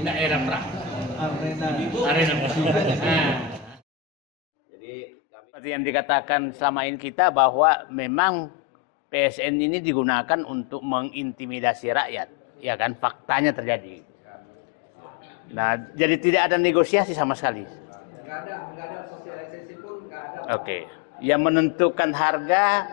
Daerah pra. Arena. Jadi seperti yang dikatakan selama ini kita bahwa memang PSN ini digunakan untuk mengintimidasi rakyat, ya kan? Faktanya terjadi. Nah, jadi tidak ada negosiasi sama sekali. Nggak ada sosialisasi pun nggak ada. Oke. Yang menentukan harga,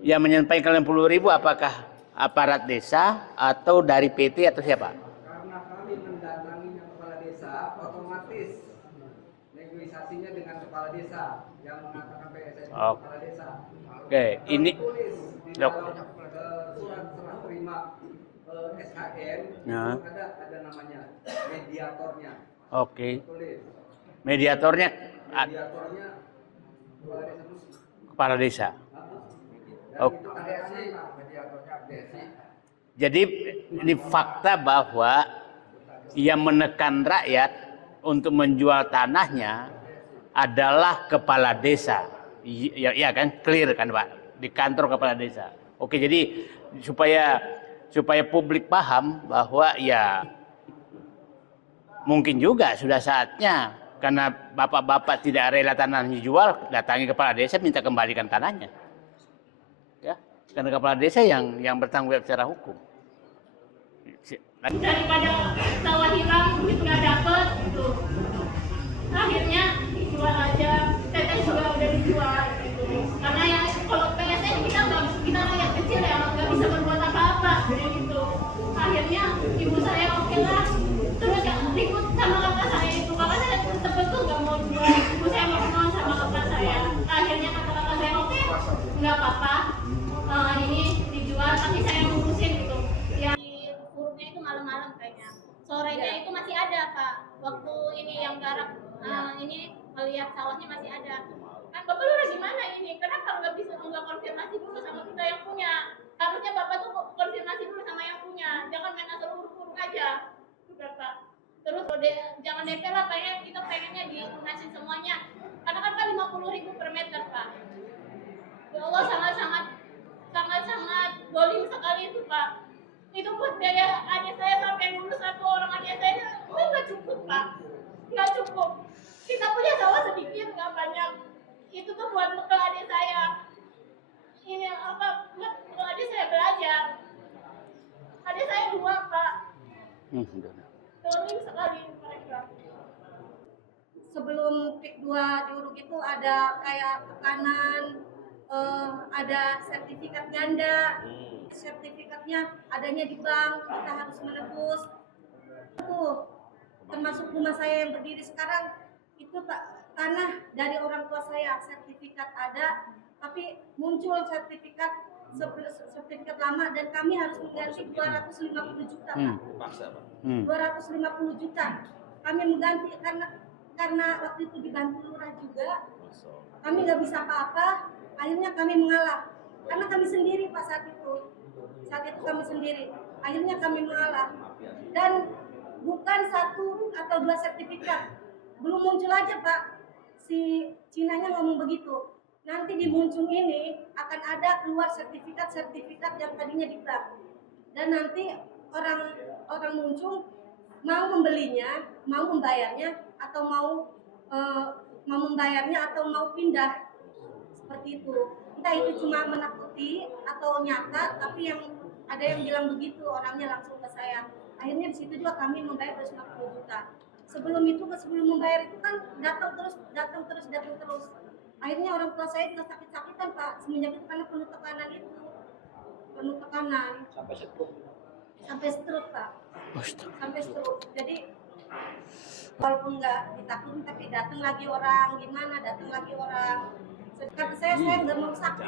yang menyampaikan 60.000 apakah aparat desa atau dari PT atau siapa? Karena kami mendatanginya kepala desa, otomatis negosiasinya dengan kepala desa yang mengatakan PSN kepala desa. Oke, ini Tulis di dalam surat serah terima SHM ya. Ada namanya mediatornya. Oke. Tulis. Mediatornya Mediatornya kepala desa. Oke. Mediatornya Desi. Jadi ini fakta bahwa yang menekan rakyat untuk menjual tanahnya adalah kepala desa. Ya kan, clear kan Pak, di kantor kepala desa. Oke, jadi supaya publik paham bahwa ya mungkin juga sudah saatnya karena bapak-bapak tidak rela tanahnya dijual, datangi kepala desa minta kembalikan tanahnya. Ya, karena kepala desa yang bertanggung jawab secara hukum. Daripada sawah hilang, duit nggak dapet, gitu. Akhirnya dijual aja. Teteh juga udah dijual, gitu. Karena yang kalau PSN kita rakyat kecil ya nggak bisa berbuat apa-apa, gitu. Akhirnya ibu saya oke lah. Terus ribut sama kakak saya itu, kakak saya tetap tuh nggak mau jual. Ibu saya mau sama kakak saya. Akhirnya kata kakak saya oke, nggak apa-apa. Ini dijual, tapi saya ngurusin gitu. Yang urutnya itu malam-malam kayaknya. Sorenya itu masih ada Pak. Waktu ini yang garap ini melihat sawahnya masih ada. Kan Bapak lu di mana ini? Kenapa nggak bisa konfirmasi dulu sama kita yang punya? Harusnya Bapak tuh konfirmasi dulu sama yang punya. Jangan main asal uruk-uruk aja. Sudah Pak. Terus jangan DP lah, kita pengennya dilunasin semuanya. Karena kan 50.000 per meter Pak. Ya Allah, sangat-sangat dolim sekali itu Pak. Itu buat biaya adik saya sampai lulus satu orang adik saya itu nggak cukup Pak, nggak cukup. Kita punya sawah sedikit nggak banyak, itu tuh buat bekal adik saya. Ini apa buat adik saya belajar. Adik saya 2 Pak. Dolim sekali mereka. Sebelum PIK 2 diuruk itu ada kayak tekanan, ada sertifikat ganda. Sertifikatnya adanya di bank, kita harus menebus. Tuh, termasuk rumah saya yang berdiri sekarang itu tanah dari orang tua saya, sertifikat ada, tapi muncul sertifikat lama dan kami harus mengganti 250 juta. 250 juta. Kami mengganti karena waktu itu dibantu lurah juga. Kami nggak bisa apa-apa, akhirnya kami mengalah. Karena kami sendiri Pak saat itu kami sendiri, akhirnya kami mengalah. Dan bukan 1 atau 2 sertifikat, belum muncul aja Pak, si Cinanya ngomong begitu. Nanti di Muncung ini akan ada keluar sertifikat yang tadinya di bank. Dan nanti orang Muncung mau membelinya, mau membayarnya, atau mau membayarnya atau mau pindah, seperti itu. Entah itu cuma menakuti atau nyata, tapi ada yang bilang begitu, orangnya langsung ke saya. Akhirnya di situ juga kami membayar 250 juta. Sebelum membayar itu kan datang terus. Akhirnya orang tua saya juga sakit-sakitan Pak, semenjak itu karena penuh tekanan. Sampai stroke Pak. Sampai stroke. Jadi walaupun nggak ditakutin tapi datang lagi orang. Kata saya nggak mau sakit.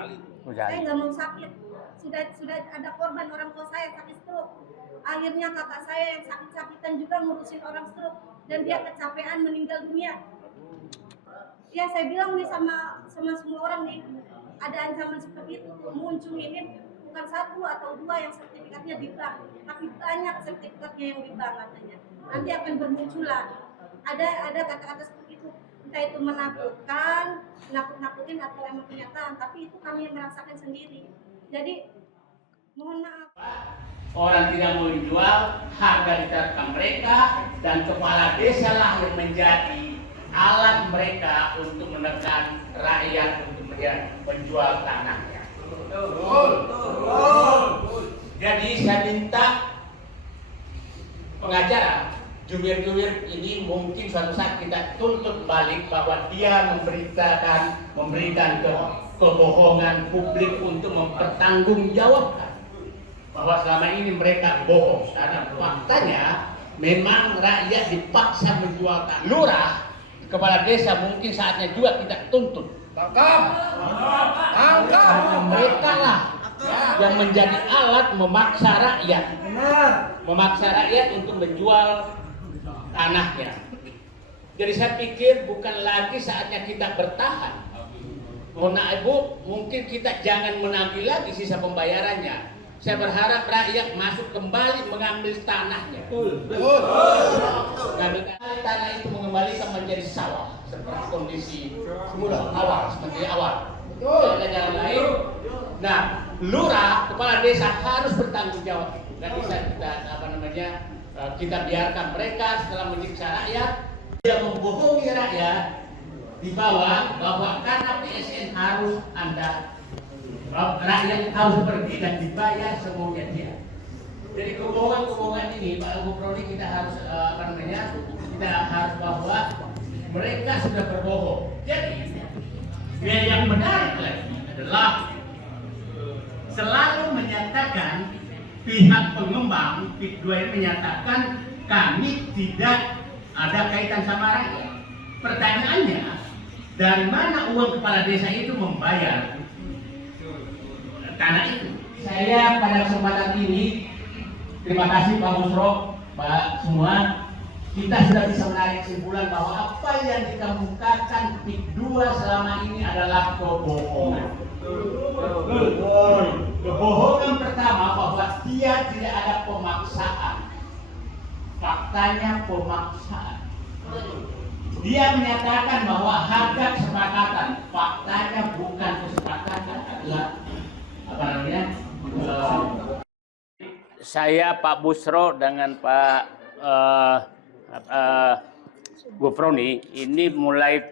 Saya nggak mau sakit. Sudah ada korban orang tua saya sakit stroke. Akhirnya kakak saya yang sakit-sakitan juga ngurusin orang stroke dan dia kecapean meninggal dunia. Ya saya bilang nih sama semua orang nih, ada ancaman seperti itu tuh. Muncul ini bukan 1 atau 2 yang sertifikatnya di bank, tapi banyak sertifikatnya yang di bank katanya. Nanti akan bermunculan. Ada kata-kata seperti itu. entah itu menakutkan, nakut-nakutin atau emang kenyataan, tapi itu kami yang merasakan sendiri. Jadi mohon maaf. Orang tidak mau menjual, harga ditetapkan mereka, dan kepala desa lah yang menjadi alat mereka untuk menekan rakyat untuk menjual tanahnya. Jadi saya minta pengacara, jubir-jubir ini mungkin suatu saat kita tuntut balik bahwa dia memberikan kebohongan publik untuk mempertanggungjawabkan bahwa selama ini mereka bohong, karena faktanya memang rakyat dipaksa menjual tanah. Lurah, kepala desa mungkin saatnya juga kita tuntut. Karena mereka lah yang menjadi alat memaksa rakyat untuk menjual tanahnya. Jadi saya pikir bukan lagi saatnya kita bertahan. Mohon Ibu, mungkin kita jangan menagih lagi sisa pembayarannya. Saya berharap rakyat masuk kembali mengambil tanahnya. Mengambil tanah itu mengembalikan menjadi sawah seperti kondisi awal, seperti awal. Ada jalan lain. Nah, lurah, kepala desa harus bertanggung jawab. Tidak bisa kita biarkan mereka setelah menyiksa rakyat, dia membohongi rakyat di bawah bahwa karena PSN harus rakyat harus pergi dan dibayar semaunya dia. Jadi kebohongan ini Pak Gubernur, kita harus kita harus bahwa mereka sudah berbohong. Jadi yang menarik lagi adalah selalu menyatakan pihak pengembang PIK 2 ini menyatakan kami tidak ada kaitan sama rakyat. Pertanyaannya, dari mana uang kepala desa itu membayar tanah itu? Saya pada kesempatan ini, terima kasih Pak Busro, Pak semua, kita sudah bisa menarik kesimpulan bahwa apa yang dikemukakan PIK 2 selama ini adalah kebohongan. Kebohongan pertama bahwa dia tidak ada pemaksaan. Faktanya pemaksaan. Dia menyatakan bahwa harga kesepakatan, faktanya bukan kesepakatan, adalah saya Pak Busro dengan Pak Gufroni ini mulai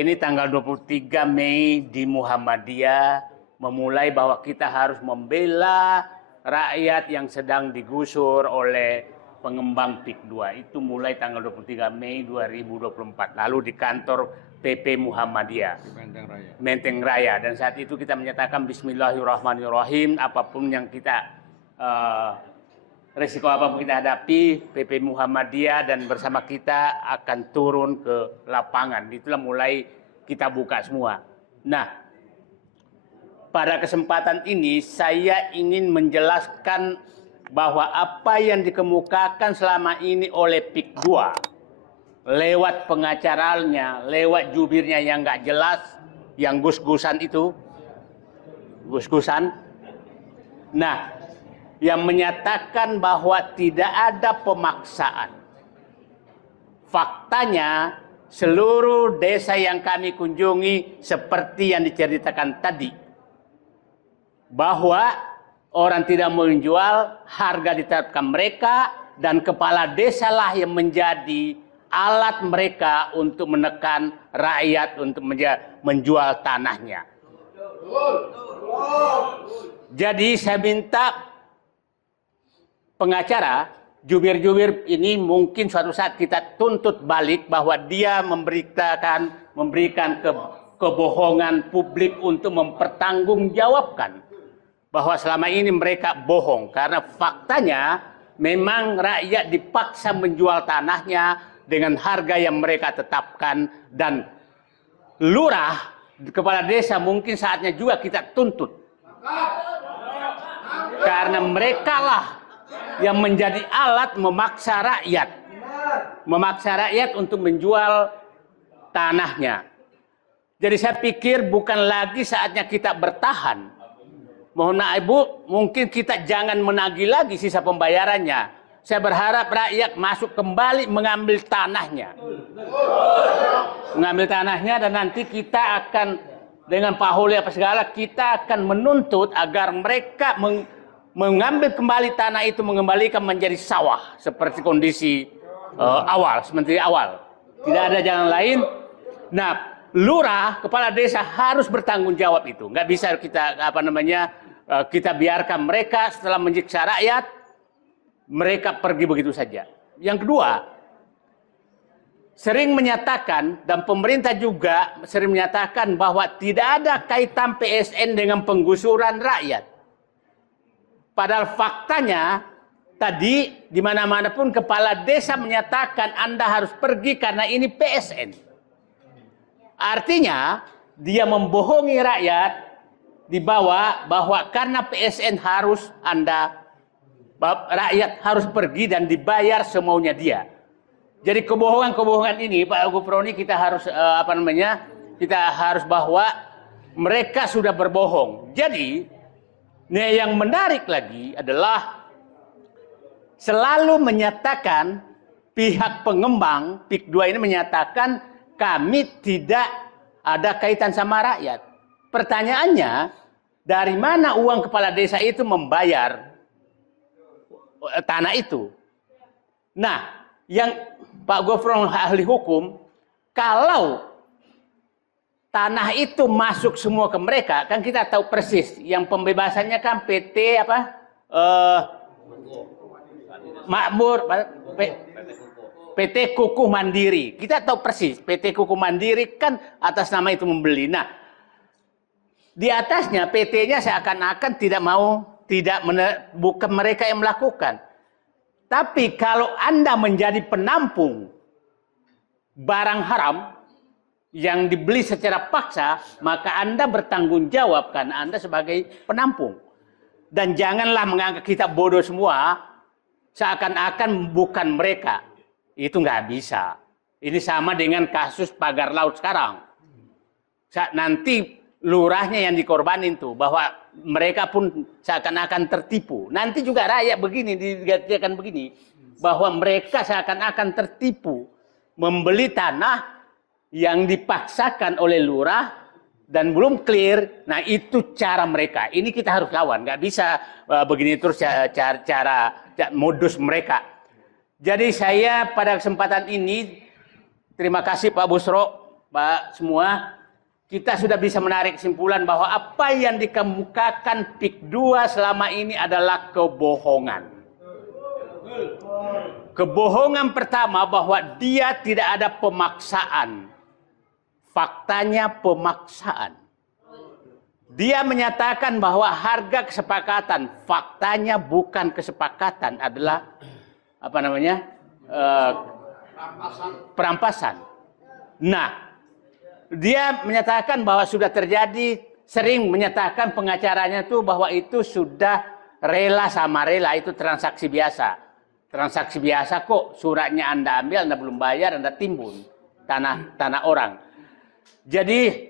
ini tanggal 23 Mei di Muhammadiyah memulai bahwa kita harus membela rakyat yang sedang digusur oleh pengembang PIK 2. Itu mulai tanggal 23 Mei 2024 lalu di kantor PP Muhammadiyah Menteng Raya. Dan saat itu kita menyatakan Bismillahirrahmanirrahim, apapun yang kita resiko apapun kita hadapi, PP Muhammadiyah dan bersama kita akan turun ke lapangan. Itulah mulai kita buka semua. Nah, pada kesempatan ini saya ingin menjelaskan bahwa apa yang dikemukakan selama ini oleh PIK 2 lewat pengacaranya, lewat jubirnya yang nggak jelas, yang gus-gusan itu, gus-gusan. Nah, yang menyatakan bahwa tidak ada pemaksaan. Faktanya, seluruh desa yang kami kunjungi seperti yang diceritakan tadi, bahwa orang tidak mau menjual, harga ditetapkan mereka, dan kepala desa lah yang menjadi alat mereka untuk menekan rakyat untuk menjual tanahnya. Jadi saya minta pengacara, jubir-jubir ini mungkin suatu saat kita tuntut balik bahwa dia memberikan kebohongan publik untuk mempertanggungjawabkan bahwa selama ini mereka bohong, karena faktanya memang rakyat dipaksa menjual tanahnya dengan harga yang mereka tetapkan, dan lurah, kepala desa mungkin saatnya juga kita tuntut. Karena mereka lah yang menjadi alat memaksa rakyat untuk menjual tanahnya. Jadi saya pikir bukan lagi saatnya kita bertahan. Mohon maaf Ibu, mungkin kita jangan menagih lagi sisa pembayarannya. Saya berharap rakyat masuk kembali mengambil tanahnya. mengambil tanahnya, dan nanti kita akan dengan Pak Holi apa segala, kita akan menuntut agar mereka mengambil kembali tanah itu, mengembalikan menjadi sawah seperti kondisi awal, seperti awal. Tidak ada jalan lain. Nah, lurah, kepala desa harus bertanggung jawab itu. Nggak bisa kita kita biarkan mereka setelah menyiksa rakyat, mereka pergi begitu saja. Yang kedua, sering menyatakan, dan pemerintah juga sering menyatakan bahwa tidak ada kaitan PSN dengan penggusuran rakyat. Padahal faktanya, tadi di mana-mana pun kepala desa menyatakan Anda harus pergi karena ini PSN. Artinya, dia membohongi rakyat di bawah bahwa karena PSN harus rakyat harus pergi dan dibayar semaunya dia. Jadi kebohongan-kebohongan ini, Pak Gufroni, kita harus kita harus bahwa mereka sudah berbohong. Jadi, yang menarik lagi adalah selalu menyatakan pihak pengembang PIK 2 ini menyatakan kami tidak ada kaitan sama rakyat. Pertanyaannya, dari mana uang kepala desa itu membayar tanah itu? Nah, yang Pak Gufron ahli hukum, kalau tanah itu masuk semua ke mereka, kan kita tahu persis, yang pembebasannya kan PT Makmur, PT Kukuh Mandiri. Kita tahu persis, PT Kukuh Mandiri kan atas nama itu membeli. Nah, di atasnya PT-nya seakan-akan bukan mereka yang melakukan. Tapi kalau Anda menjadi penampung barang haram yang dibeli secara paksa, maka Anda bertanggung jawab karena Anda sebagai penampung. Dan janganlah menganggap kita bodoh semua, seakan-akan bukan mereka. Itu nggak bisa. Ini sama dengan kasus pagar laut sekarang. Nanti lurahnya yang dikorbanin tuh, bahwa mereka pun seakan-akan tertipu. Nanti juga rakyat begini, digantikan begini, bahwa mereka seakan-akan tertipu membeli tanah yang dipaksakan oleh lurah dan belum clear. Nah, itu cara mereka. Ini kita harus lawan. Nggak bisa begini terus cara modus mereka. Jadi saya pada kesempatan ini, terima kasih Pak Busro, Pak semua, kita sudah bisa menarik kesimpulan bahwa apa yang dikemukakan PIK 2 selama ini adalah kebohongan. Kebohongan pertama bahwa dia tidak ada pemaksaan. Faktanya pemaksaan. Dia menyatakan bahwa harga kesepakatan, faktanya bukan kesepakatan, adalah perampasan. Nah, dia menyatakan bahwa sudah terjadi, sering menyatakan pengacaranya itu bahwa itu sudah rela sama rela, itu transaksi biasa. Transaksi biasa kok, suratnya Anda ambil, Anda belum bayar, Anda timbun tanah orang. Jadi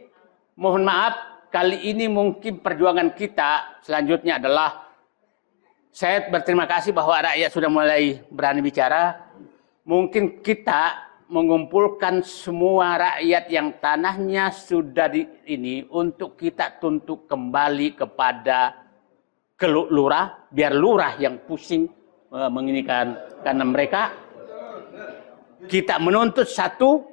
mohon maaf, kali ini mungkin perjuangan kita selanjutnya adalah, saya berterima kasih bahwa rakyat sudah mulai berani bicara. Mungkin kita mengumpulkan semua rakyat yang tanahnya sudah ini untuk kita tuntut kembali kepada lurah, biar lurah yang pusing menginikan, karena mereka kita menuntut satu,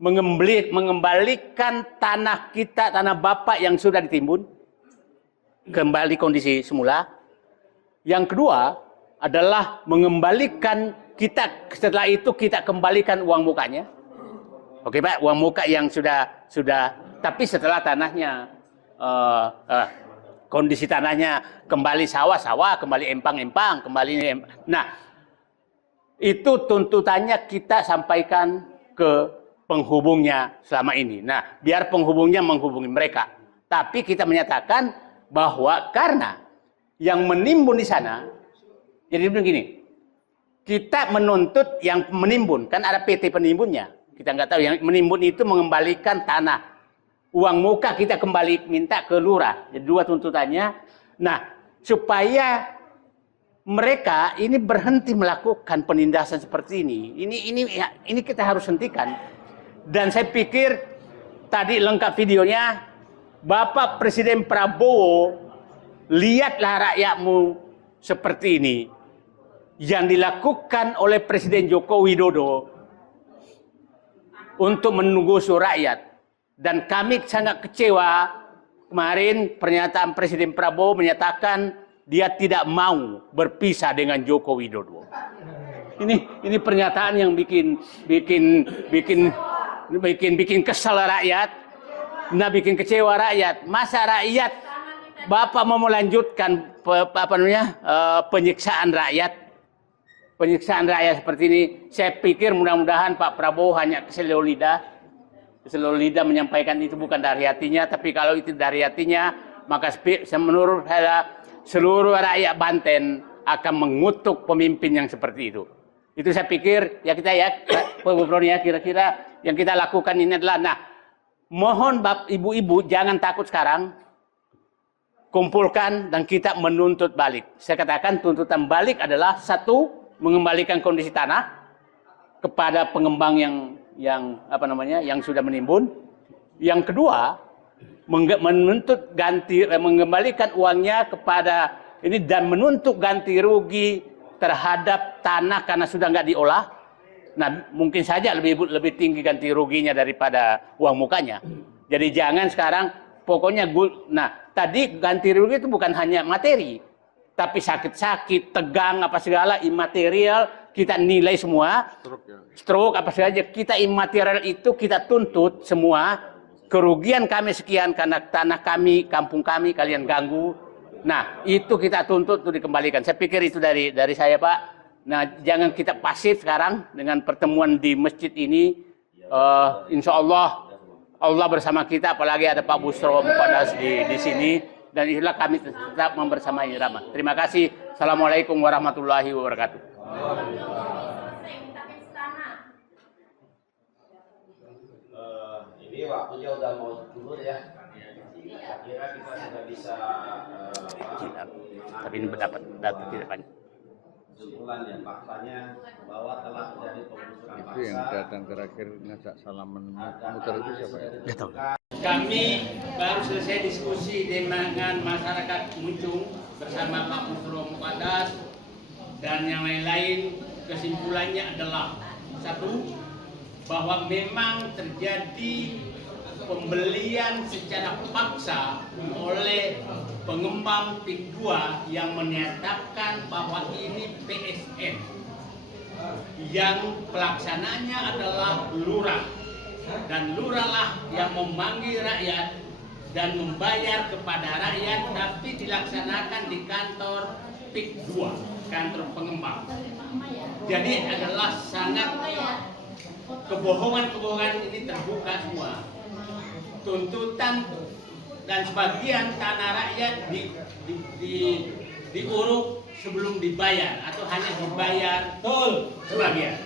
mengembalikan tanah kita, tanah Bapak yang sudah ditimbun kembali kondisi semula. Yang kedua adalah mengembalikan kita, setelah itu kita kembalikan uang mukanya. Oke Pak, uang muka yang sudah, tapi setelah tanahnya, kondisi tanahnya kembali sawah-sawah, kembali empang-empang, kembali. Nah, itu tuntutannya kita sampaikan ke penghubungnya selama ini. Nah, biar penghubungnya menghubungi mereka. Tapi kita menyatakan bahwa karena yang menimbun di sana, jadi begini, kita menuntut yang menimbun, kan ada PT penimbunnya, kita nggak tahu, yang menimbun itu mengembalikan tanah, uang muka kita kembali minta ke lurah, jadi dua tuntutannya. Nah, supaya mereka ini berhenti melakukan penindasan seperti ini kita harus hentikan. Dan saya pikir tadi lengkap videonya, Bapak Presiden Prabowo, lihatlah rakyatmu seperti ini. Yang dilakukan oleh Presiden Joko Widodo untuk menunggu rakyat. Dan kami sangat kecewa kemarin pernyataan Presiden Prabowo menyatakan dia tidak mau berpisah dengan Joko Widodo. Ini pernyataan yang bikin kesal rakyat, nah bikin kecewa rakyat. Masa rakyat Bapak mau melanjutkan penyiksaan rakyat? Penyiksaan rakyat seperti ini, saya pikir mudah-mudahan Pak Prabowo hanya keselio lidah menyampaikan itu bukan dari hatinya, tapi kalau itu dari hatinya, maka menurut saya seluruh rakyat Banten akan mengutuk pemimpin yang seperti itu. Itu saya pikir, ya kita ya, Pak Gubernur ya, kira-kira yang kita lakukan ini adalah, nah, mohon ibu-ibu jangan takut sekarang, kumpulkan dan kita menuntut balik. Saya katakan tuntutan balik adalah satu, mengembalikan kondisi tanah kepada pengembang yang sudah menimbun. Yang kedua, menuntut mengembalikan uangnya kepada ini dan menuntut ganti rugi terhadap tanah karena sudah nggak diolah. Nah, mungkin saja lebih tinggi ganti ruginya daripada uang mukanya. Jadi jangan sekarang pokoknya nah, tadi ganti rugi itu bukan hanya materi, tapi sakit-sakit, tegang, apa segala, imaterial, kita nilai semua. Stroke, apa saja, kita imaterial itu kita tuntut semua. Kerugian kami sekian karena tanah kami, kampung kami, kalian ganggu. Nah, itu kita tuntut untuk dikembalikan. Saya pikir itu dari saya, Pak. Nah, jangan kita pasif sekarang dengan pertemuan di masjid ini. Insya Allah bersama kita, apalagi ada Pak Busro Muqaddas di sini. Dan inilah kami tetap membersamai Rama. Terima kasih. Assalamualaikum warahmatullahi wabarakatuh. Ini waktunya udah mau turun ya. Kira kita sudah bisa tapi ini pendapat tidak banyak. kesimpulan ya, faktanya bahwa telah terjadi penggusuran paksa. Itu yang datang terakhir ngajak salaman muter itu siapa ya? Nggak tahu. Kami baru selesai diskusi dengan masyarakat Muncung bersama Pak Busro Muqaddas dan yang lain-lain. Kesimpulannya adalah satu, bahwa memang terjadi pembelian secara paksa oleh pengembang PIK 2 yang menyatakan bahwa ini PSN yang pelaksananya adalah lurah, dan lurahlah yang memanggil rakyat dan membayar kepada rakyat, tapi dilaksanakan di kantor PIK 2, kantor pengembang. Jadi adalah sangat kebohongan ini terbuka semua. Tuntutan dan sebagian tanah rakyat diuruk sebelum dibayar atau hanya dibayar sebagian.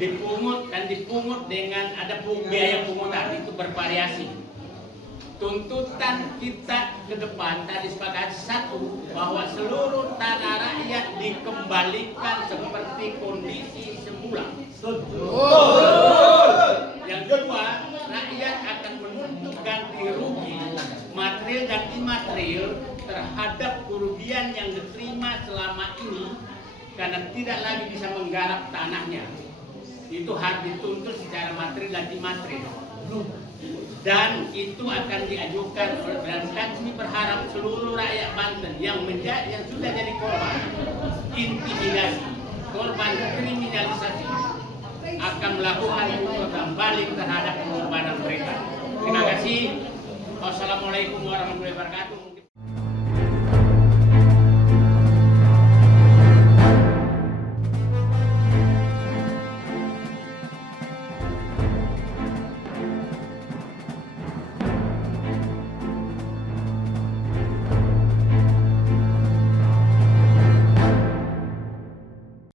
Dipungut dengan ada biaya pungutan, itu bervariasi. Tuntutan kita ke depan tadi sepakat satu, bahwa seluruh tanah rakyat dikembalikan seperti kondisi semula. Yang kedua, rakyat akan menuntut ganti rugi material dan imaterial terhadap kerugian yang diterima selama ini karena tidak lagi bisa menggarap tanahnya. Itu harus dituntut secara material dan imaterial. Dan itu akan diajukan, dan kami berharap seluruh rakyat Banten yang sudah jadi korban intimidasi, korban kriminalisasi, akan melakukan tuntutan balik terhadap pengorbanan mereka. Terima kasih. Wassalamualaikum warahmatullahi wabarakatuh.